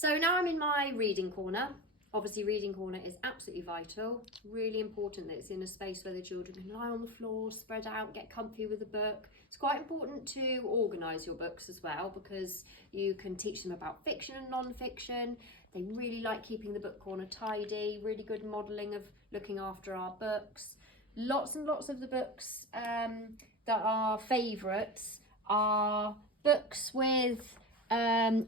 So now I'm in my reading corner. Obviously reading corner is absolutely vital. Really important that it's in a space where the children can lie on the floor, spread out, get comfy with a book. It's quite important to organise your books as well, because you can teach them about fiction and non-fiction. They really like keeping the book corner tidy, really good modelling of looking after our books. Lots and lots of the books that are favourites are books with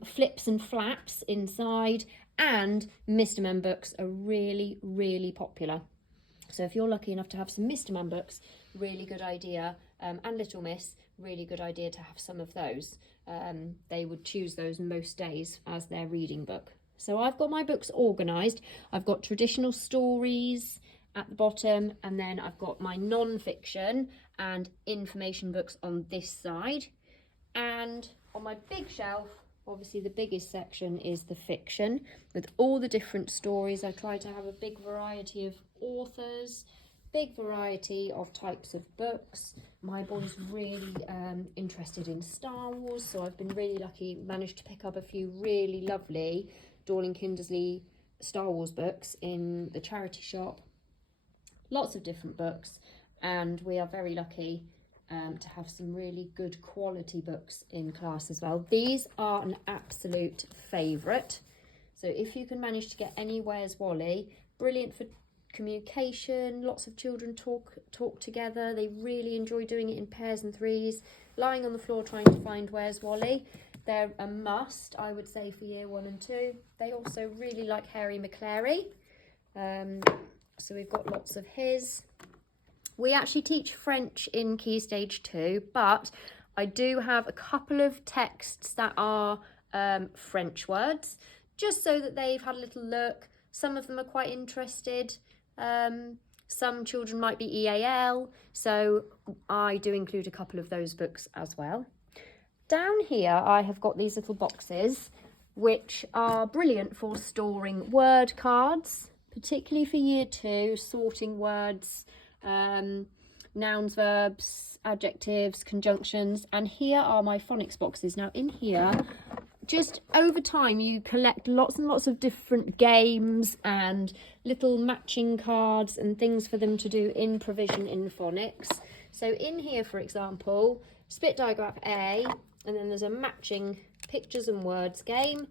flips and flaps inside, and Mr. Men books are really, really popular. So if you're lucky enough to have some Mr. Men books, really good idea, and Little Miss, really good idea to have some of those. They would choose those most days as their reading book. So I've got my books organised. I've got traditional stories at the bottom, and then I've got my non-fiction and information books on this side. And on my big shelf, obviously the biggest section is the fiction with all the different stories. I try to have a big variety of authors, big variety of types of books. My boy's really interested in Star Wars, so I've been really lucky, managed to pick up a few really lovely Dorling Kindersley Star Wars books in the charity shop. Lots of different books, and we are very lucky to have some really good quality books in class as well. These are an absolute favourite. So if you can manage to get any Where's Wally, brilliant for communication. Lots of children talk together. They really enjoy doing it in pairs and threes, lying on the floor trying to find Where's Wally. They're a must, I would say, for year 1 and 2. They also really like Harry McClary. So we've got lots of his. We actually teach French in Key Stage 2, but I do have a couple of texts that are French words, just so that they've had a little look. Some of them are quite interested. Some children might be EAL, so I do include a couple of those books as well. Down here, I have got these little boxes, which are brilliant for storing word cards, particularly for year 2, sorting words, nouns, verbs, adjectives, conjunctions. And here are my phonics boxes. Now in here, just over time, you collect lots and lots of different games and little matching cards and things for them to do in provision in phonics. So in here, for example, split diagraph A, and then there's a matching pictures and words game,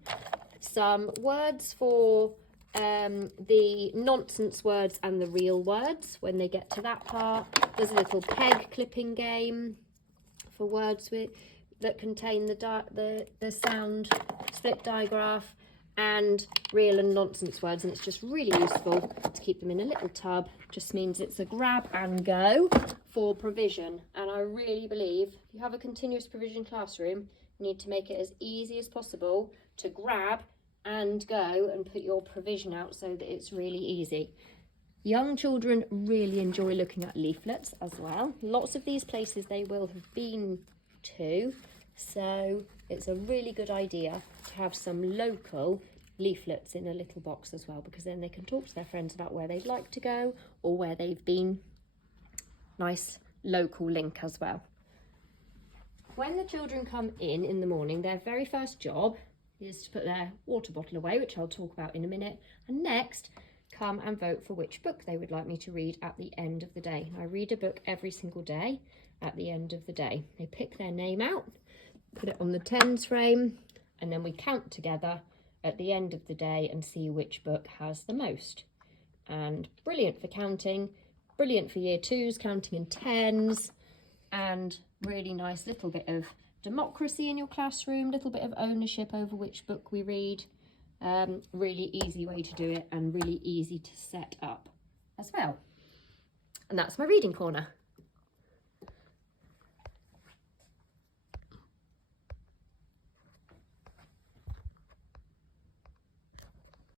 some words for the nonsense words and the real words when they get to that part. There's a little peg clipping game for words that contain the sound split digraph, and real and nonsense words, and it's just really useful to keep them in a little tub. Just means it's a grab and go for provision. And I really believe if you have a continuous provision classroom, you need to make it as easy as possible to grab and go and put your provision out so that it's really easy. Young children really enjoy looking at leaflets as well. Lots of these places they will have been to, so it's a really good idea to have some local leaflets in a little box as well, because then they can talk to their friends about where they'd like to go or where they've been. Nice local link as well. When the children come in the morning, their very first job is to put their water bottle away, which I'll talk about in a minute, and next come and vote for which book they would like me to read at the end of the day. I read a book every single day at the end of the day. They pick their name out, put it on the tens frame, and then we count together at the end of the day and see which book has the most. And brilliant for counting, brilliant for year 2s, counting in tens, and really nice little bit of democracy in your classroom, little bit of ownership over which book we read. Really easy way to do it, and really easy to set up as well. And that's my reading corner.